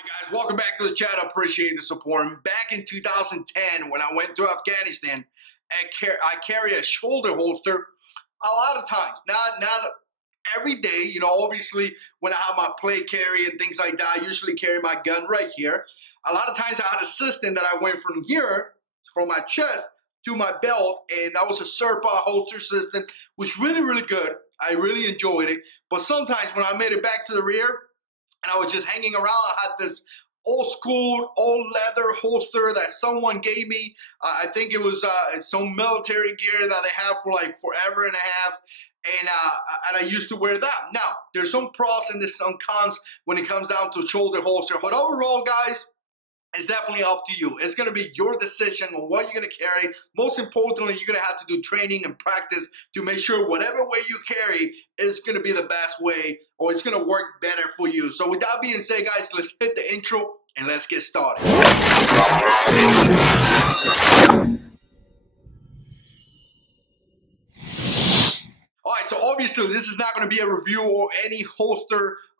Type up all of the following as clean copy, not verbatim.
Hi guys, welcome back to the channel. Appreciate the support. And back in 2010, when I went to Afghanistan, I carry a shoulder holster a lot of times. Not every day, obviously when I have my play carry and things like that, I usually carry my gun right here. A lot of times I had a system that I went from here, from my chest to my belt, and that was a Serpa holster system, which really good. I really enjoyed it. But sometimes when I made it back to the rear, and I was just hanging around. I had this old school, old leather holster that someone gave me. I think it was some military gear that they have for like forever and a half. And I used to wear that. Now, there's some pros and there's some cons when it comes down to shoulder holster. But overall, guys, it's definitely up to you. It's going to be your decision on what you're going to carry. Most importantly, you're going to have to do training and practice to make sure whatever way you carry is going to be the best way, or it's going to work better for you. So with that being said, guys, let's hit the intro and let's get started. All right, so obviously this is not going to be a review or any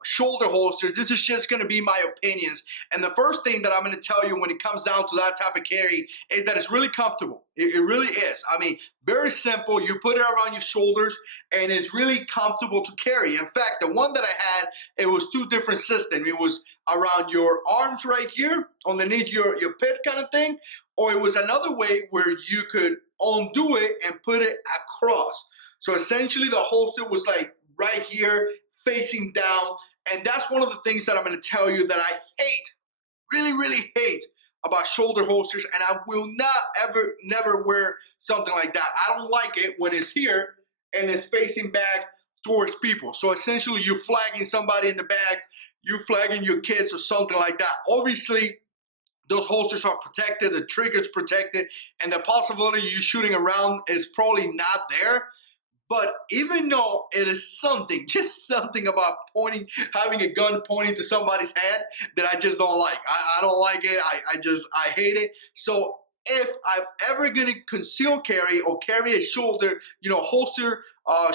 shoulder holsters. This is just going to be my opinions. And the first thing that I'm going to tell you when it comes down to that type of carry is that it's really comfortable. It really is. I mean, very simple. You put it around your shoulders and it's really comfortable to carry. In fact, the one that I had, it was two different systems. It was around your arms right here, underneath your pit kind of thing, or it was another way where you could undo it and put it across. So essentially the holster was like right here facing down. And that's one of the things that I'm going to tell you that I hate, really hate about shoulder holsters. And I will not never wear something like that. I don't like it when it's here and it's facing back towards people. So essentially you're flagging somebody in the back, you're flagging your kids or something like that. Obviously, those holsters are protected, the trigger's protected, and the possibility you shooting around is probably not there. But even though it is something, just something about having a gun pointing to somebody's head that I just don't like. I don't like it. I hate it. So if I'm ever gonna conceal carry or carry a shoulder, holster,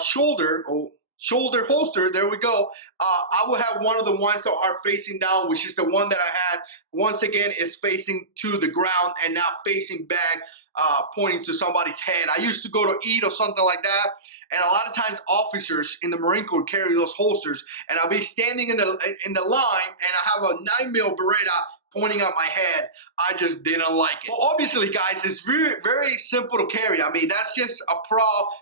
shoulder holster, there we go. I will have one of the ones that are facing down, which is the one that I had. Once again, it's facing to the ground and not facing back, pointing to somebody's head. I used to go to eat or something like that. And a lot of times officers in the Marine Corps carry those holsters, and I'll be standing in the line and I have a 9mm Beretta pointing at my head. I just didn't like it. Well, obviously, guys, it's very simple to carry. I mean, that's just a pro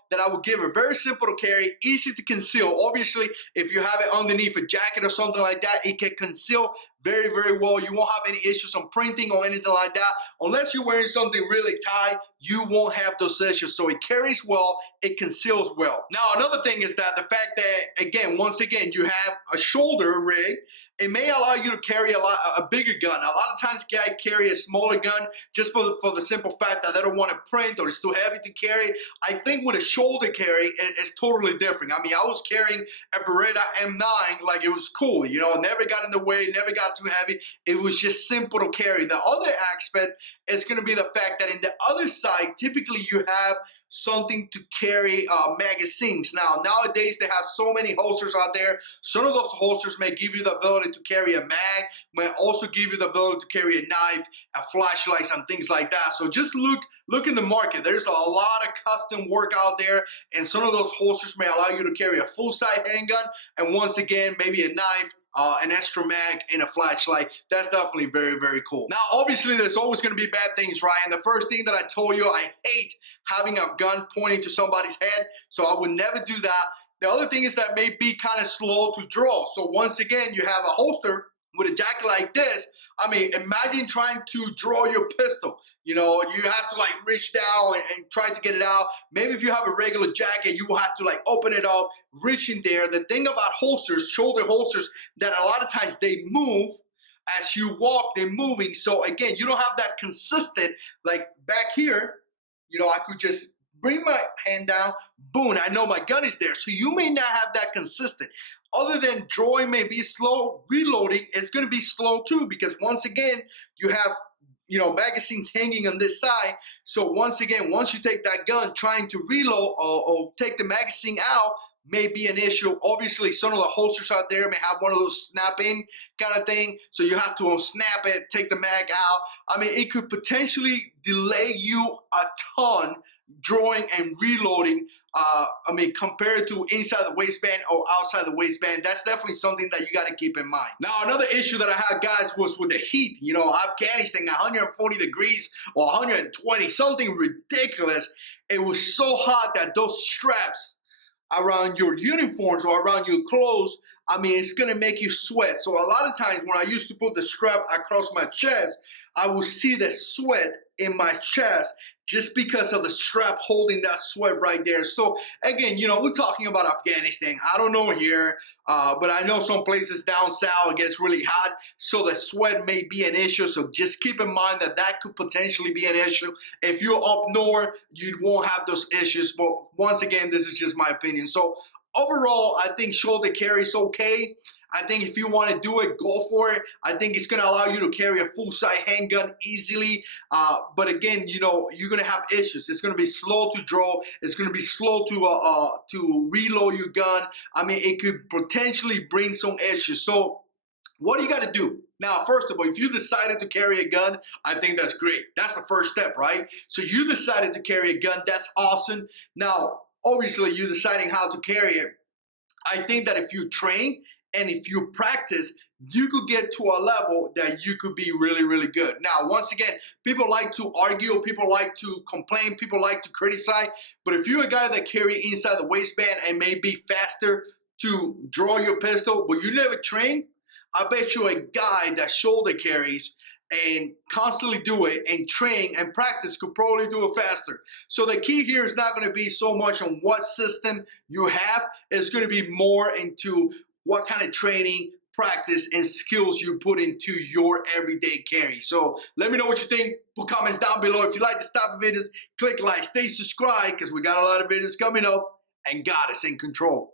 that I would give it. Very simple to carry, easy to conceal. Obviously, if you have it underneath a jacket or something like that, it can conceal very well. You won't have any issues on printing or anything like that. Unless you're wearing something really tight, you won't have those issues. So it carries well, it conceals well. Now, another thing is that the fact that, again, once again, you have a shoulder rig, it may allow you to carry a bigger gun. A lot of times guys carry a smaller gun just for the simple fact that they don't want to print or it's too heavy to carry. I think with a shoulder carry, it's totally different. I mean, I was carrying a Beretta M9 like it was cool, never got in the way, never got too heavy. It was just simple to carry. The other aspect is going to be the fact that in the other side, typically you have something to carry magazines. Now, nowadays they have so many holsters out there. Some of those holsters may give you the ability to carry a mag, may also give you the ability to carry a knife, a flashlight, and things like that. So just look in the market. There's a lot of custom work out there, and some of those holsters may allow you to carry a full-size handgun, and once again, maybe a knife, an extra mag, and a flashlight. That's definitely very cool. Now, obviously, there's always going to be bad things, right? And the first thing that I told you, I hate having a gun pointing to somebody's head, so I would never do that. The other thing is that may be kind of slow to draw. So once again, you have a holster with a jacket like this. I mean, imagine trying to draw your pistol. You have to like reach down and try to get it out. Maybe if you have a regular jacket, you will have to like open it up, reach in there. The thing about holsters, shoulder holsters, that a lot of times they move as you walk, they're moving. So again, you don't have that consistent, like back here, I could just bring my hand down, boom, I know my gun is there. So you may not have that consistent. Other than drawing may be slow, reloading is going to be slow too, because once again, you have magazines hanging on this side. So once again, once you take that gun trying to reload or take the magazine out, may be an issue. Obviously, some of the holsters out there may have one of those snap-in kind of thing, so you have to unsnap it, take the mag out. I mean, it could potentially delay you a ton drawing and reloading. Compared to inside the waistband or outside the waistband, that's definitely something that you got to keep in mind. Now, another issue that I had, guys, was with the heat. You know, Afghanistan, 140 degrees or 120, something ridiculous. It was so hot that those straps around your uniforms or around your clothes, I mean, it's gonna make you sweat. So a lot of times when I used to put the strap across my chest, I would see the sweat in my chest just because of the strap holding that sweat right there. So again, you know, we're talking about Afghanistan. I don't know here, but I know some places down south it gets really hot, so the sweat may be an issue. So just keep in mind that that could potentially be an issue. If you're up north, you won't have those issues. But once again, this is just my opinion. So overall, I think shoulder carry is okay. I think if you want to do it, go for it. I think it's going to allow you to carry a full-size handgun easily. But again, you know, you're going to have issues. It's going to be slow to draw. It's going to be slow to reload your gun. I mean, it could potentially bring some issues. So what do you got to do? Now, first of all, if you decided to carry a gun, I think that's great. That's the first step, right? So you decided to carry a gun. That's awesome. Now, obviously, you're deciding how to carry it. I think that if you train and if you practice, you could get to a level that you could be really, really good. Now, once again, people like to argue, people like to complain, people like to criticize, but if you're a guy that carry inside the waistband and may be faster to draw your pistol, but you never train, I bet you a guy that shoulder carries and constantly do it and train and practice could probably do it faster. So the key here is not going to be so much on what system you have. It's going to be more into what kind of training, practice, and skills you put into your everyday carry. So let me know what you think. Put comments down below. If you like this type of videos, click like, stay subscribed because we got a lot of videos coming up, and God is in control.